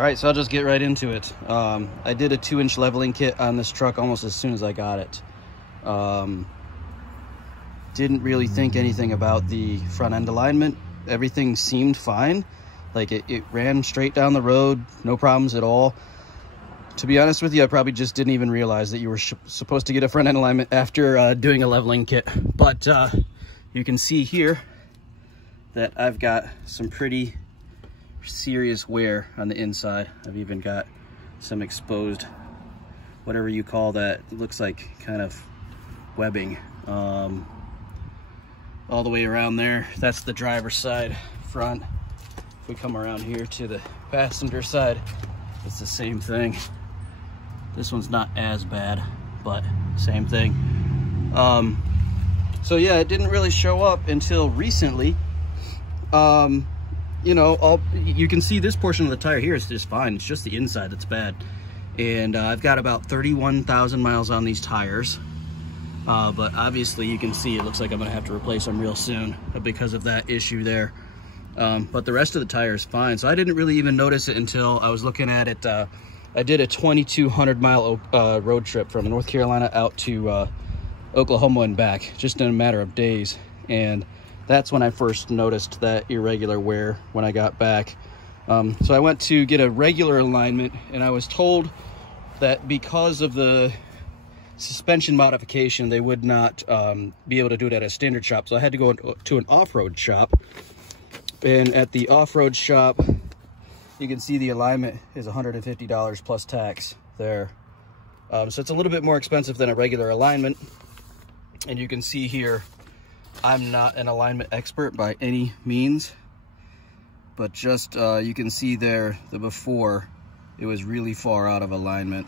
All right, so I'll just get right into it. I did a 2-inch leveling kit on this truck almost as soon as I got it. Didn't really think anything about the front end alignment. Everything seemed fine. Like it ran straight down the road, no problems at all. To be honest with you, I probably just didn't even realize that you were supposed to get a front end alignment after doing a leveling kit. But you can see here that I've got some pretty serious wear on the inside. I've even got some exposed, whatever you call that. It looks like kind of webbing all the way around there. That's the driver's side front. If we come around here to the passenger side, it's the same thing. This one's not as bad, but same thing. So yeah, it didn't really show up until recently. You know, you can see this portion of the tire here is just fine. It's just the inside that's bad. And I've got about 31,000 miles on these tires. But obviously you can see it looks like I'm gonna have to replace them real soon because of that issue there. But the rest of the tire is fine. So I didn't really even notice it until I was looking at it. I did a 2,200 mile road trip from North Carolina out to Oklahoma and back, just in a matter of days. And that's when I first noticed that irregular wear when I got back. So I went to get a regular alignment, and I was told that because of the suspension modification, they would not be able to do it at a standard shop. So I had to go to an off-road shop. And at the off-road shop, you can see the alignment is $150 plus tax there. So it's a little bit more expensive than a regular alignment. And you can see here, I'm not an alignment expert by any means, but just you can see there the before, it was really far out of alignment,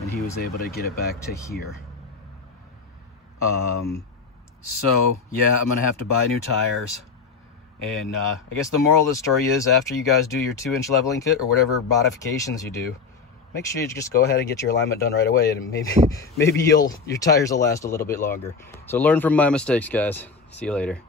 and he was able to get it back to here. So yeah, I'm gonna have to buy new tires. And I guess the moral of the story is, after you guys do your 2-inch leveling kit or whatever modifications you do, make sure you just go ahead and get your alignment done right away, and maybe your tires will last a little bit longer. So learn from my mistakes, guys. See you later.